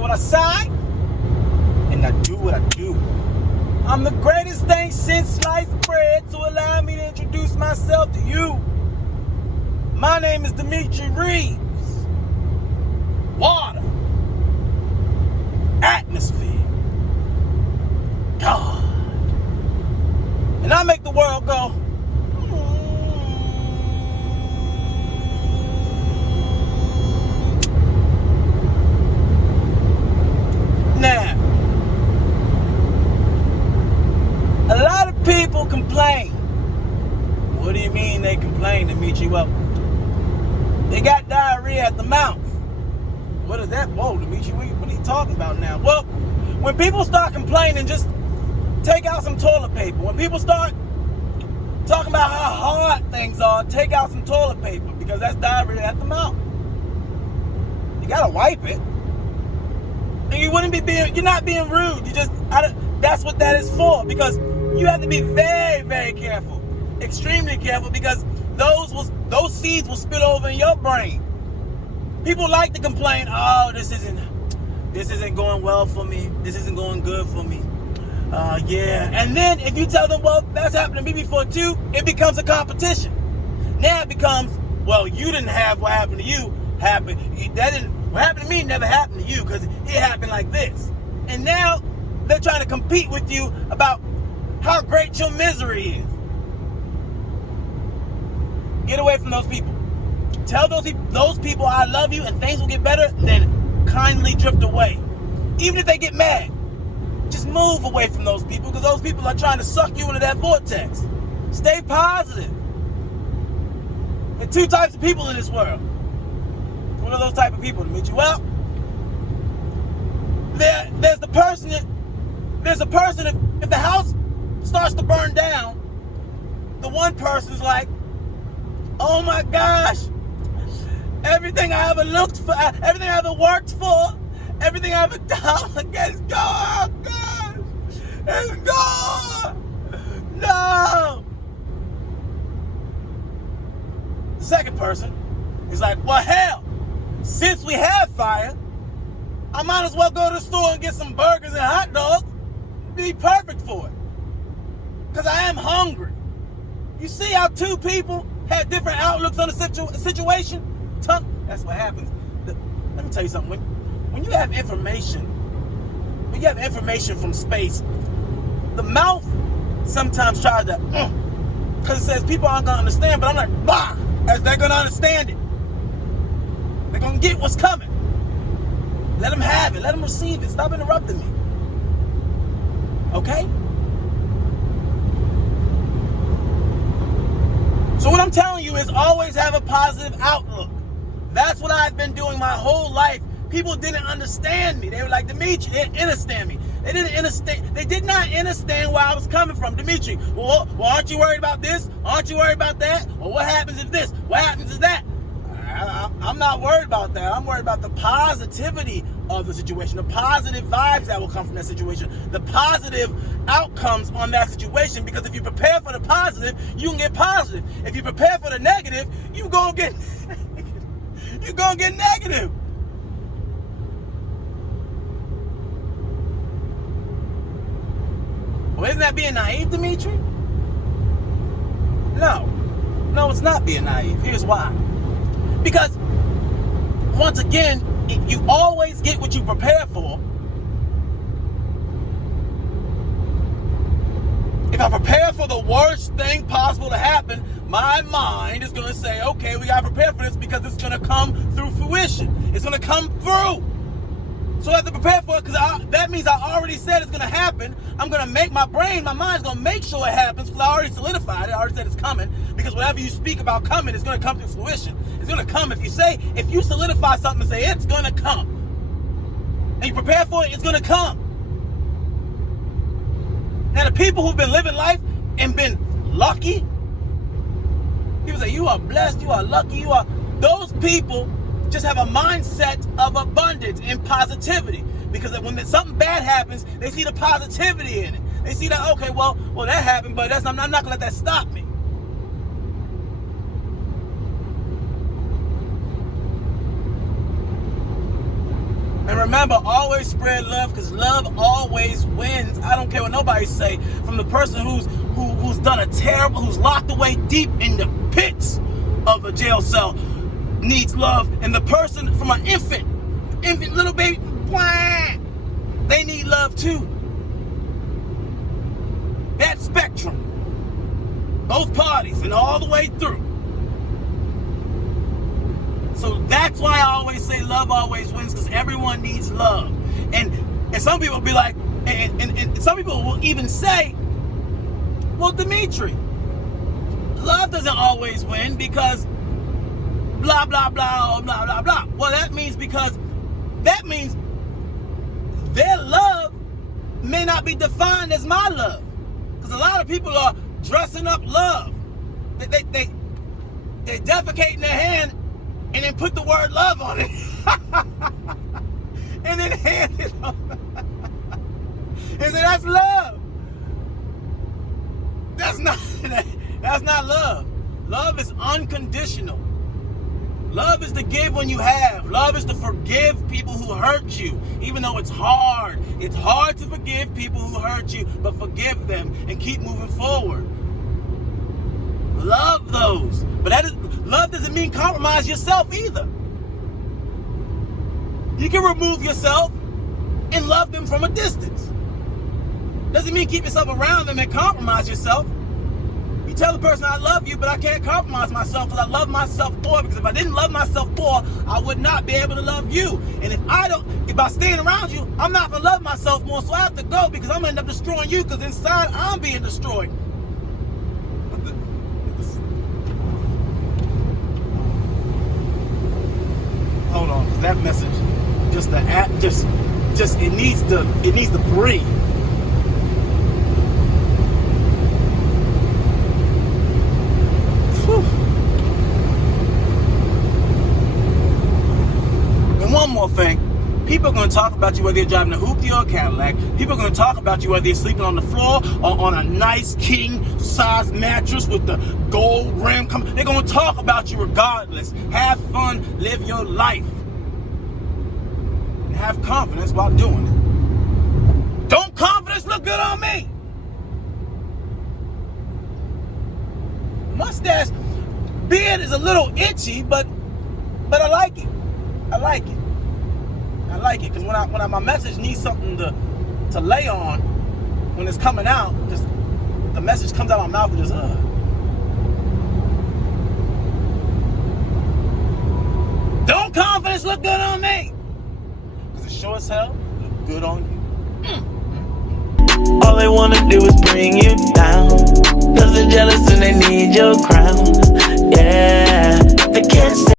what I say, and I do what I do. I'm the greatest thing since sliced bread, to allow me to introduce myself to you. My name is Dimitri Reeves. Water. Atmosphere. God. And I make the world go. Now, a lot of people complain. What do you mean they complain, Dimitri? Well, they got diarrhea at the mouth. What is that? Whoa, Dimitri, what are you talking about now? Well, when people start complaining, just take out some toilet paper. When people start talking about how hard things are, take out some toilet paper, because that's diarrhea at the mouth. You gotta wipe it. And you wouldn't be you're not being rude. That's what that is for, because you have to be very, very careful, extremely careful, because those seeds will spill over in your brain. People like to complain, oh, this isn't going well for me. This isn't going good for me. Yeah. And then if you tell them, well, that's happened to me before too, it becomes a competition. Now it becomes, well, you didn't have what happened to you happen. What happened to me never happened to you, because it happened like this. And now they're trying to compete with you about how great your misery is. Get away from those people. Tell those people I love you and things will get better, then kindly drift away. Even if they get mad, just move away from those people, because those people are trying to suck you into that vortex. Stay positive. There are two types of people in this world. What are those type of people, Dimitri? Well, there's a person, if the house starts to burn down, the one person's like, oh my gosh, everything I ever looked for, everything I ever worked for, everything I ever done, it's gone, oh gosh, it's gone, no. The second person is like, well, hell, since we have fire, I might as well go to the store and get some burgers and hot dogs. Be perfect for it. Because I am hungry. You see how two people had different outlooks on the situation? That's what happens. Let me tell you something. When you have information, from space, the mouth sometimes tries to, because it says people aren't going to understand, but I'm like, bah, as they're going to understand it. They're going to get what's coming. Let them have it. Let them receive it. Stop interrupting me. Okay? So what I'm telling you is always have a positive outlook. That's what I've been doing my whole life. People didn't understand me. They were like, Dimitri, they didn't understand me. They did not understand where I was coming from. Dimitri, well, aren't you worried about this? Aren't you worried about that? Or what happens if this? What happens if that? I'm not worried about that. I'm worried about the positivity of the situation, the positive vibes that will come from that situation, the positive outcomes on that situation. Because if you prepare for the positive, you can get positive. If you prepare for the negative, you're gonna get negative. Well, isn't that being naive, Dimitri? No, it's not being naive. Here's why. Because, once again, if you always get what you prepare for, if I prepare for the worst thing possible to happen, my mind is going to say, okay, we got to prepare for this because it's going to come through fruition. It's going to come through. So I have to prepare for it, because that means I already said it's going to happen. I'm going to make my mind's going to make sure it happens, because I already solidified it. I already said it's coming, because whatever you speak about coming, it's going to come through fruition. It's going to come. If you solidify something and say it's going to come, and you prepare for it, it's going to come. Now, the people who've been living life and been lucky, people say, you are blessed, you are lucky, those people just have a mindset of abundance and positivity. Because when something bad happens, they see the positivity in it. They see that, okay, well, that happened, but I'm not going to let that stop me. And remember, always spread love, because love always wins. I don't care what nobody say. From the person who's done a terrible, who's locked away deep in the pits of a jail cell, needs love, and the person from an infant little baby, they need love too. That spectrum, both parties, and all the way through. So that's why I always say love always wins, because everyone needs love. And some people will be like, and some people will even say, well, Dimitri, love doesn't always win because blah, blah, blah, blah, blah, blah. Well, that means their love may not be defined as my love. Because a lot of people are dressing up love. They defecate in their hand and then put the word love on it. And then hand it on. And say, that's love. That's not love. Love is unconditional. Love is to give when you have. Love is to forgive people who hurt you, even though it's hard. It's hard to forgive people who hurt you, but forgive them and keep moving forward. Love those. But love doesn't mean compromise yourself either. You can remove yourself and love them from a distance. Doesn't mean keep yourself around them and compromise yourself. You tell the person, I love you, but I can't compromise myself because I love myself more. Because if I didn't love myself more, I would not be able to love you. And if by staying around you, I'm not going to love myself more. So I have to go, because I'm going to end up destroying you, because inside I'm being destroyed. Hold on, because that message, it needs to breathe. And one more thing, people are going to talk about you whether you're driving a hoopty or a Cadillac. People are going to talk about you whether you're sleeping on the floor or on a nice king-size mattress with the gold rim. They're going to talk about you regardless. Have fun, live your life, and have confidence while doing it. Don't confidence look good on me? Mustache, beard is a little itchy, but I like it. I like it. I like it, because when my message needs something to lay on, when it's coming out, just the message comes out of my mouth and just Don't confidence look good on me? Because it sure as hell look good on you. All they wanna do is bring you down.